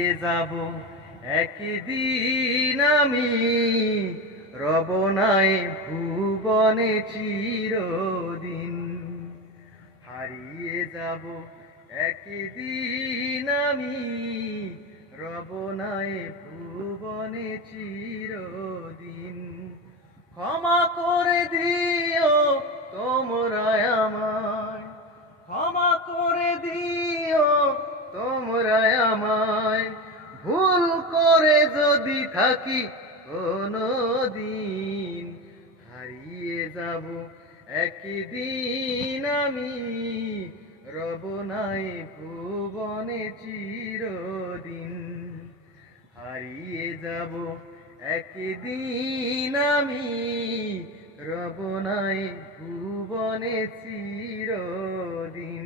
হারিয়ে যাব একদিন আমি, রব নাই ভুবনে চিরদিন। হারিয়ে যাব একদিন আমি, রব নাই ভুবনে চিরদিন। ক্ষমা করে দিও তোমরা আমায়, ক্ষমা করে দিও তোমরা আমায়, ভুল করে যদি থাকি কোনদিন। হারিয়ে যাব একদিন আমি, রব নাই ভুবনে চিরদিন। হারিয়ে যাব একদিন আমি, রব নাই ভুবনে চিরদিন।